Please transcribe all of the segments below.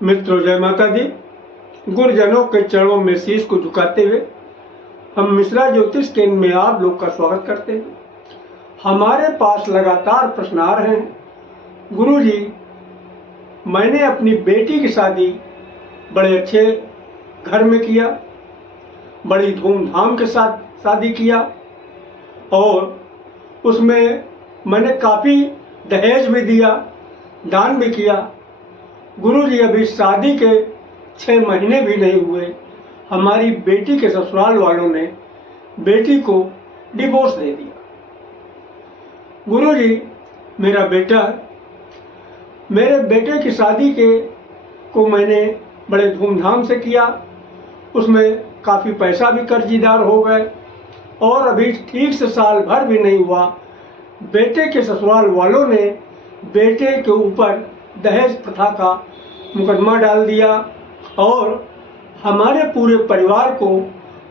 मित्रों, जय माता दी। गुरुजनों के चरणों में शीश को झुकाते हुए हम मिश्रा ज्योतिष केंद्र में आप लोग का स्वागत करते हैं। हमारे पास लगातार प्रश्न आ रहे हैं। गुरुजी, मैंने अपनी बेटी की शादी बड़े अच्छे घर में किया, बड़ी धूमधाम के साथ शादी किया और उसमें मैंने काफ़ी दहेज भी दिया, दान भी किया। गुरुजी, अभी शादी के 6 महीने भी नहीं हुए, हमारी बेटी के ससुराल वालों ने बेटी को डिवोर्स दे दिया। गुरुजी, मेरा बेटा, मेरे बेटे की शादी को मैंने बड़े धूमधाम से किया, उसमें काफ़ी पैसा भी कर्जीदार हो गए और अभी ठीक से साल भर भी नहीं हुआ, बेटे के ससुराल वालों ने बेटे के ऊपर दहेज प्रथा का मुकदमा डाल दिया और हमारे पूरे परिवार को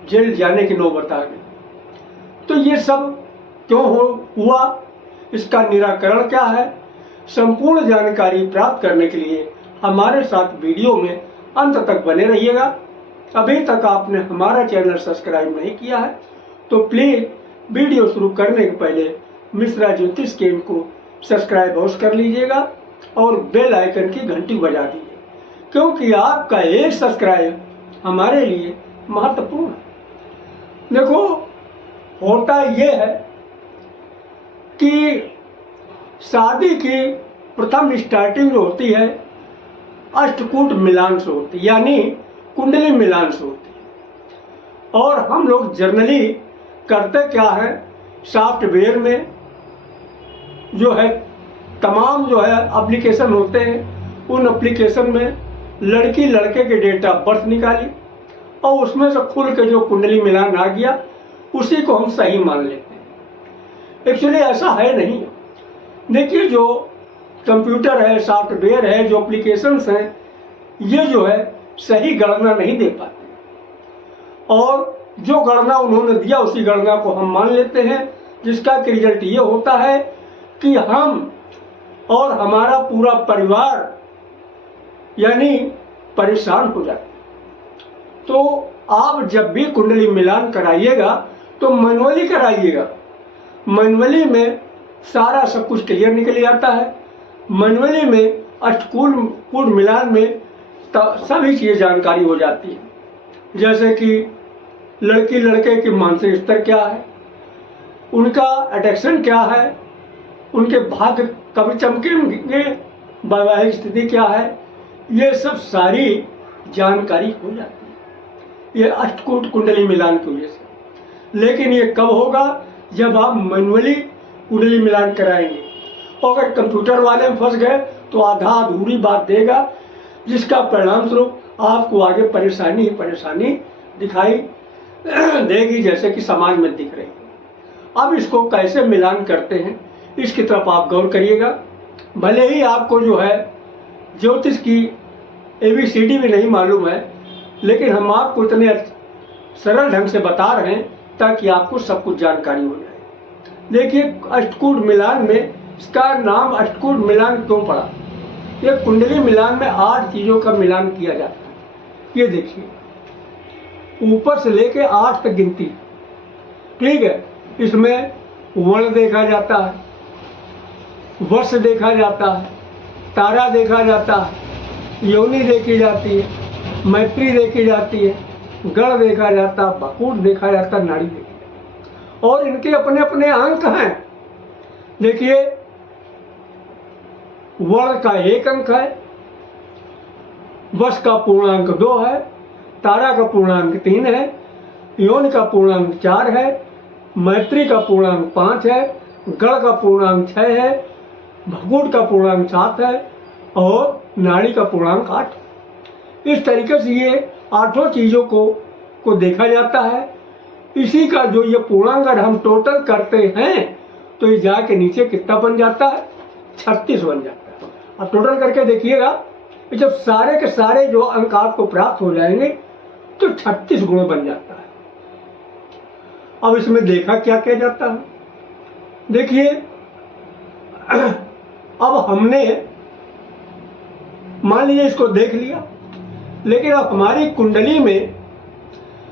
जेल जाने की नौबत आ गई। तो ये सब क्यों हुआ, इसका निराकरण क्या है, संपूर्ण जानकारी प्राप्त करने के लिए हमारे साथ वीडियो में अंत तक बने रहिएगा। अभी तक आपने हमारा चैनल सब्सक्राइब नहीं किया है तो प्लीज़ वीडियो शुरू करने के पहले मिश्रा ज्योतिष केंद्र को सब्सक्राइब अवश्य कर लीजिएगा और बेल आइकन की घंटी बजा दीजिए, क्योंकि आपका एक सब्सक्राइब हमारे लिए महत्वपूर्ण है। देखो, होता ये है कि शादी की प्रथम स्टार्टिंग जो होती है अष्टकूट मिलान से होती है, यानी कुंडली मिलान से होती है। और हम लोग जनरली करते क्या है, सॉफ्टवेयर में जो है तमाम जो है एप्लीकेशन होते हैं, उन एप्लीकेशन में लड़की लड़के के डेट ऑफ बर्थ निकाली और उसमें से खुल के जो कुंडली मिलान आ गया उसी को हम सही मान लेते हैं। एक्चुअली ऐसा है नहीं। देखिए, जो कंप्यूटर है, सॉफ्टवेयर है, जो एप्लीकेशंस हैं, ये जो है सही गणना नहीं दे पाते और जो गणना उन्होंने दिया उसी गणना को हम मान लेते हैं, जिसका कि रिजल्ट ये होता है कि हम और हमारा पूरा परिवार यानी परेशान हो जाते हैं। तो आप जब भी कुंडली मिलान कराइएगा तो मैनुअली कराइएगा। मैनुअली में सारा सब कुछ क्लियर निकल आता है। मैनुअली में अष्टकूट मिलान में सभी चीज़ें जानकारी हो जाती है, जैसे कि लड़की लड़के की मानसिक स्तर क्या है, उनका अट्रैक्शन क्या है, उनके भाग्य कब चमकेंगे, वैवाहिक स्थिति क्या है, ये सब सारी जानकारी हो जाती है ये अष्टकूट कुंडली मिलान की वजह से। लेकिन ये कब होगा, जब आप मैनुअली कुंडली मिलान कराएंगे। और अगर कंप्यूटर वाले में फंस गए तो आधा अधूरी बात देगा, जिसका परिणाम स्वरूप आपको आगे परेशानी ही परेशानी दिखाई देगी, जैसे कि समाज में दिख रही है। अब इसको कैसे मिलान करते हैं, इसकी तरफ आप गौर करिएगा। भले ही आपको जो है ज्योतिष की ABCD भी नहीं मालूम है, लेकिन हम आपको इतने सरल ढंग से बता रहे हैं ताकि आपको सब कुछ जानकारी हो जाए। देखिए, अष्टकूट मिलान में इसका नाम अष्टकूट मिलान क्यों पड़ा। ये कुंडली मिलान में 8 चीज़ों का मिलान किया जाता है। ये देखिए, ऊपर से लेके 8 तक गिनती, ठीक है। इसमें वर्ण देखा जाता है, वर्ष देखा जाता है, तारा देखा जाता है, योनि देखी जाती है, मैत्री देखी जाती है, गण देखा जाता है, भकूट देखा जाता है, नाड़ी देखी जाती है और इनके अपने अपने अंक हैं। देखिए, वर्ण का 1 अंक है, वर्ष का पूर्णांक 2 है, तारा का पूर्णांक 3 है, योनि का पूर्णांक 4 है, मैत्री का पूर्णांक 5 है, गण का पूर्णांक 6 है, भकूट का पूर्णांक 7 है और नाड़ी का पूर्णांक 8। इस तरीके से ये 8 चीज़ों को देखा जाता है। इसी का जो ये पूर्णांक अगर हम टोटल करते हैं तो ये जाके नीचे कितना बन जाता है, 36 बन जाता है। अब टोटल करके देखिएगा, जब सारे के सारे जो अंक आपको प्राप्त हो जाएंगे तो 36 गुण बन जाता है। अब इसमें देखा क्या किया जाता है, देखिए, अब हमने मान लीजिए इसको देख लिया, लेकिन अब हमारी कुंडली में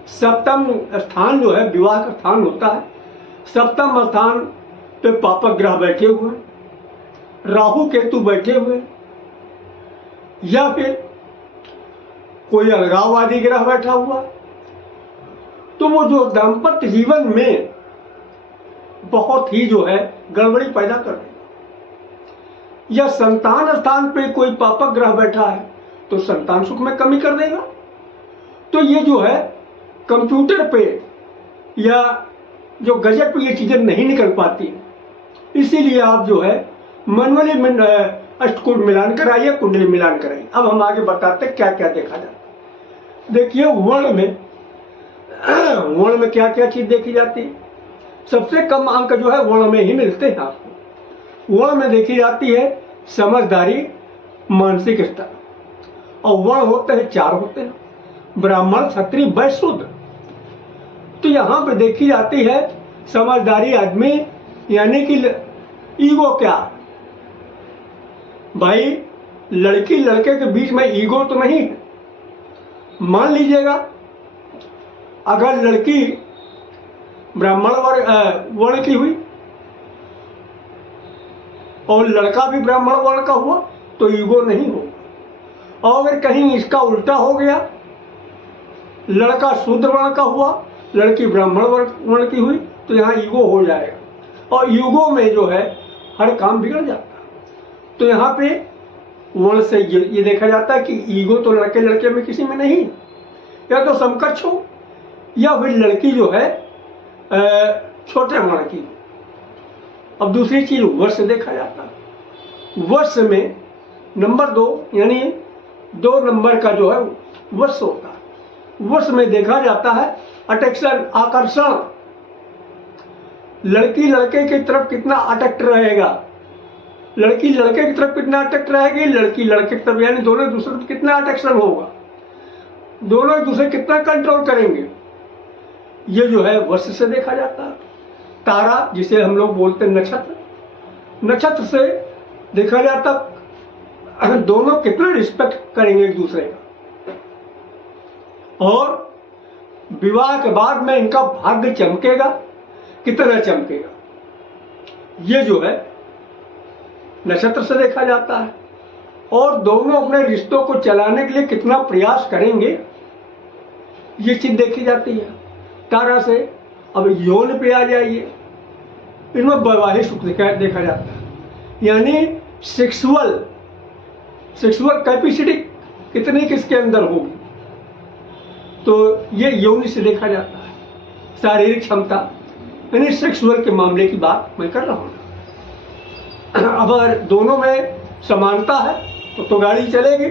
सप्तम स्थान जो है विवाह का स्थान होता है, सप्तम स्थान पे पापक ग्रह बैठे हुए, राहु केतु बैठे हुए, या फिर कोई अलगाववादी ग्रह बैठा हुआ, तो वो जो दाम्पत्य जीवन में बहुत ही जो है गड़बड़ी पैदा कर देगा। या संतान स्थान पे कोई पापक ग्रह बैठा है तो संतान सुख में कमी कर देगा। तो ये जो है कंप्यूटर पे या जो गजट पे ये चीजें नहीं निकल पाती, इसीलिए आप जो है मैनुअली अष्टकूट मिलान कराइए, कुंडली मिलान कराइए। अब हम आगे बताते हैं क्या क्या देखा जाता है। देखिए वर्ण में क्या क्या चीज देखी जाती है। सबसे कम अंक जो है वर्ण में ही मिलते हैं आपको। वर्ण में देखी जाती है समझदारी, मानसिक स्तर, और वर्ण होते हैं 4 होते हैं, ब्राह्मण, क्षत्रिय, वैश्य, शूद्र। तो यहाँ पे देखी जाती है समझदारी आदमी, यानी कि ईगो क्या भाई, लड़की लड़के के बीच में ईगो तो नहीं है। मान लीजिएगा अगर लड़की ब्राह्मण वर्ण की हुई और लड़का भी ब्राह्मण वर्ण का हुआ तो ईगो नहीं होगा। और अगर कहीं इसका उल्टा हो गया, लड़का शूद्र वर्ण का हुआ, लड़की ब्राह्मण वर्ण की हुई, तो यहाँ ईगो हो जाएगा। और ईगो में जो है हर काम बिगड़ जाता है। तो यहाँ पे वर्ण से ये देखा जाता है कि ईगो तो लड़के लड़के में किसी में नहीं, या तो समकक्ष हो या फिर लड़की जो है छोटे वर्ण की। अब दूसरी चीज वर्ष देखा जाता है। वर्ष में नंबर 2 यानी 2 नंबर का जो है वर्ष होता है। वर्ष में देखा जाता है अट्रैक्शन, आकर्षण, लड़की लड़के की तरफ कितना अट्रैक्ट रहेगा, लड़की लड़के की तरफ कितना अट्रैक्ट रहेगी, लड़की लड़के की तरफ, यानी दोनों दूसरे तरफ कितना अट्रैक्शन होगा, दोनों एक दूसरे कितना कंट्रोल करेंगे, ये जो है वर्ष से देखा जाता है। तारा जिसे हम लोग बोलते हैं नक्षत्र, नक्षत्र से देखा जाता दोनों कितना रिस्पेक्ट करेंगे एक दूसरे का, और विवाह के बाद में इनका भाग्य चमकेगा, कितना चमकेगा, ये जो है नक्षत्र से देखा जाता है। और दोनों अपने रिश्तों को चलाने के लिए कितना प्रयास करेंगे, ये चीज देखी जाती है तारा से। अब यौन पे आ जाइए, इनमें वैवाहिक सुख देखा जाता है, यानी सेक्सुअल कैपेसिटी कितनी किसके अंदर होगी, तो ये यौन से देखा जाता है। शारीरिक क्षमता यानी सेक्सुअल के मामले की बात मैं कर रहा हूँ। अगर दोनों में समानता है तो गाड़ी चलेगी,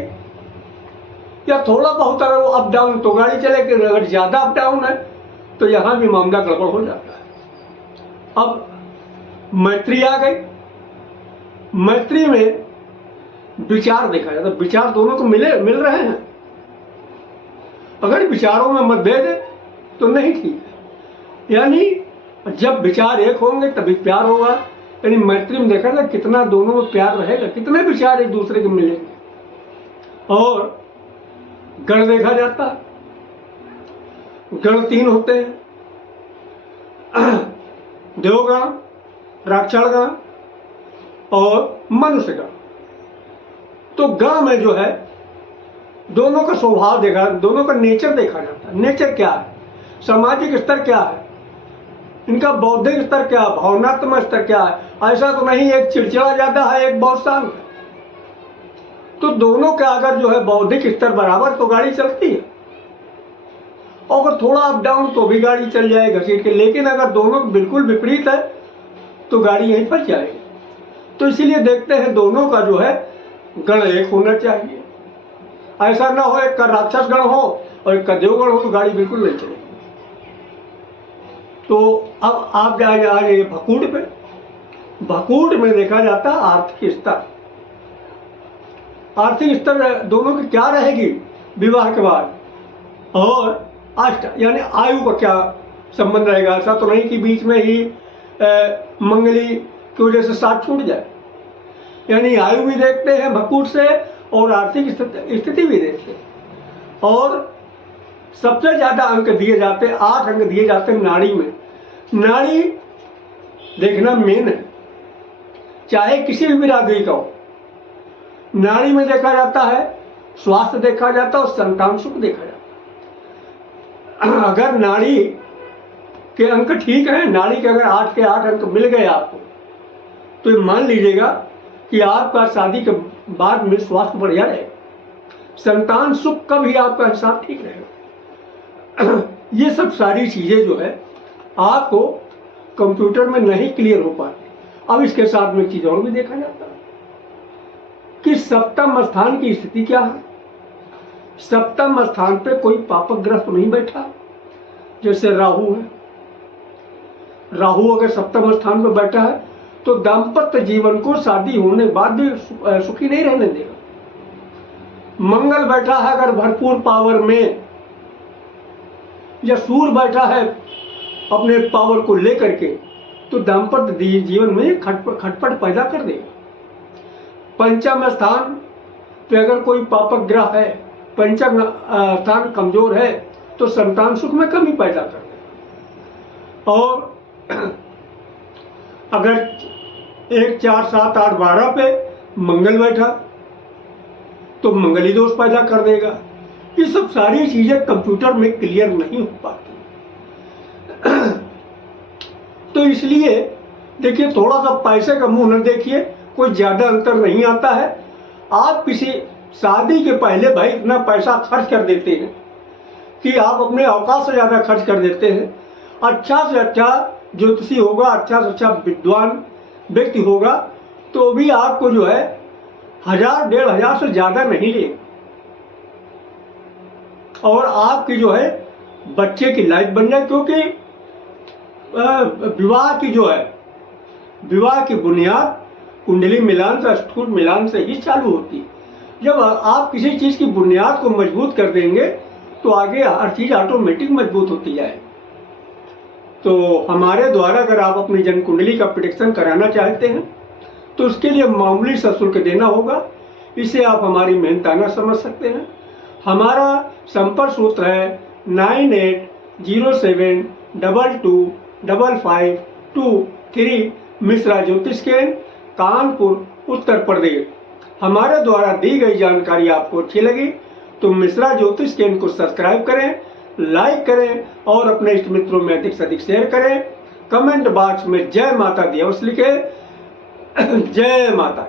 या थोड़ा बहुत अगर वो अप डाउन तो गाड़ी चलेगी, अगर ज्यादा अप डाउन है तो यहाँ भी मामला गड़बड़ हो जाता है। अब मैत्री आ गई। मैत्री में विचार देखा जाता है, विचार दोनों को मिल रहे हैं। अगर विचारों में मतभेद है तो नहीं ठीक है, यानी जब विचार एक होंगे तभी प्यार होगा। यानी मैत्री में देखा जाए कितना दोनों में प्यार रहेगा, कितने विचार एक दूसरे के मिलेंगे। और गण देखा जाता है, गण 3 होते हैं, देवगण, राक्षसगण और मनुष्यगण। तो गण में जो है दोनों का स्वभाव देखा, दोनों का नेचर देखा जाता है। नेचर क्या है, सामाजिक स्तर क्या है, इनका बौद्धिक स्तर क्या है, भावनात्मक स्तर क्या है। ऐसा तो नहीं एक चिड़चिड़ा जाता है, एक बहुत शांत है। तो दोनों का अगर जो है बौद्धिक स्तर बराबर तो गाड़ी चलती है, और अगर थोड़ा अप डाउन तो भी गाड़ी चल जाए घसीट के। लेकिन अगर दोनों बिल्कुल विपरीत है तो गाड़ी यहीं फंस जाएगी। तो इसीलिए देखते हैं दोनों का जो है गण एक होना चाहिए। ऐसा ना हो एक का राक्षस गण हो और एक का देवगण हो तो गाड़ी बिल्कुल नहीं चलेगी। तो अब आप जाइए भकूड़ पे। भकूड़ में देखा जाता है आर्थिक स्तर। आर्थिक स्तर दोनों की क्या रहेगी विवाह के बाद, और अष्ट यानी आयु का क्या संबंध रहेगा। ऐसा तो नहीं कि बीच में ही मंगली की वजह से साथ छूट जाए। यानी आयु भी देखते हैं भकूट से, और आर्थिक स्थिति भी देखते हैं। और सबसे ज़्यादा अंक दिए जाते, 8 अंक दिए जाते हैं नाड़ी में। नाड़ी देखना मेन है, चाहे किसी भी बिरादरी का हो। नाड़ी में देखा जाता है, स्वास्थ्य देखा जाता है और संतान सुख देखा जाता है। अगर नाड़ी के अंक ठीक है, नाड़ी के अगर 8 के 8 अंक मिल गए आपको, तो ये मान लीजिएगा कि आपका शादी के बाद में स्वास्थ्य बढ़िया रहेगा, संतान सुख का भी आपका हिसाब ठीक रहेगा। ये सब सारी चीजें जो है आपको कंप्यूटर में नहीं क्लियर हो पाती। अब इसके साथ में एक चीज और भी देखा जाता है कि सप्तम स्थान की स्थिति क्या है। सप्तम स्थान पे कोई पापक ग्रह तो नहीं बैठा, जैसे राहु है। राहु अगर सप्तम स्थान पे बैठा है तो दाम्पत्य जीवन को शादी होने बाद भी सुखी नहीं रहने देगा। मंगल बैठा है अगर भरपूर पावर में, या सूर्य बैठा है अपने पावर को लेकर के, तो दाम्पत्य जीवन में खटपट पैदा कर देगा। पंचम स्थान पे अगर कोई पापक ग्रह है, पंचम स्थान कमजोर है, तो संतान सुख में कमी पैदा कर देगा। और अगर 1, 4, 7, 8, 12 पे मंगल बैठा तो मंगली दोष पैदा कर देगा। ये सब सारी चीजें कंप्यूटर में क्लियर नहीं हो पाती। तो इसलिए देखिए, थोड़ा सा पैसे का मुंह न देखिए, कोई ज्यादा अंतर नहीं आता है। आप किसी शादी के पहले भाई इतना पैसा खर्च कर देते हैं कि आप अपने औकात से ज्यादा खर्च कर देते हैं। अच्छा से अच्छा ज्योतिषी होगा, अच्छा से अच्छा विद्वान व्यक्ति होगा, तो भी आपको जो है 1000, 1500 से ज्यादा नहीं लेगा। और आपकी जो है बच्चे की लाइफ बन जाए, क्योंकि विवाह की जो है, विवाह की बुनियाद कुंडली मिलान से, अष्टकूट मिलान से ही चालू होती है। जब आप किसी चीज की बुनियाद को मजबूत कर देंगे तो आगे हर चीज ऑटोमेटिक मजबूत होती जाएगी। तो हमारे द्वारा अगर आप अपनी जन्म कुंडली का प्रेडिक्शन कराना चाहते हैं तो उसके लिए मामूली सा शुल्क देना होगा। इसे आप हमारी मेहनताना समझ सकते हैं। हमारा संपर्क सूत्र है 9807225523 मिश्रा ज्योतिष केंद्र, कानपुर, उत्तर प्रदेश। हमारे द्वारा दी गई जानकारी आपको अच्छी लगी तो मिश्रा ज्योतिष केंद्र को सब्सक्राइब करें, लाइक करें और अपने इष्ट मित्रों में अधिक से अधिक शेयर करें। कमेंट बॉक्स में जय माता दी अवश्य लिखें। जय माता।